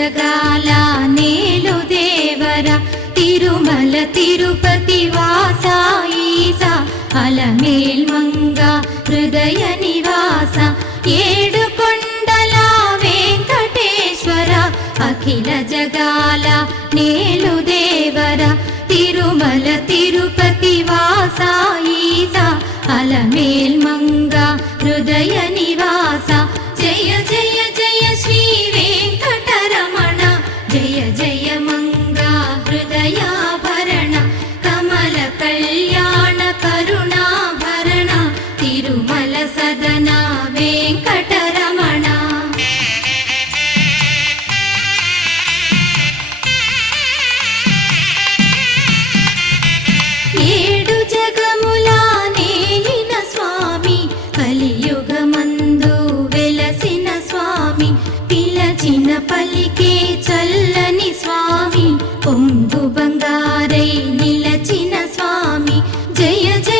జగాల నేలు దేవర తిరుమల తిరుపతి వాస ఈసా అలమేల్ మంగ హృదయ నివాస ఏడు కొండల వెంకటేశ్వర అఖిల జగాల నేలు దేవర తిరుమల తిరుపతి వాస ఈసా అలమేల్ మంగ హృదయ నివాస జయ జయ జయ శ్రీ వెంకటరమణ జయ జయ మంగ హృదయాభరణ కమల కళ్యాణ కరుణాభరణ తిరుమల సదన వెంకటరమణ ఏడు జగముల నేలిన స్వామి కలియుగమందు వెలసిన స్వామి పిలచిన పలికే చల్లని స్వామి పొంగు బంగారై నిలచిన స్వామి జయ జయ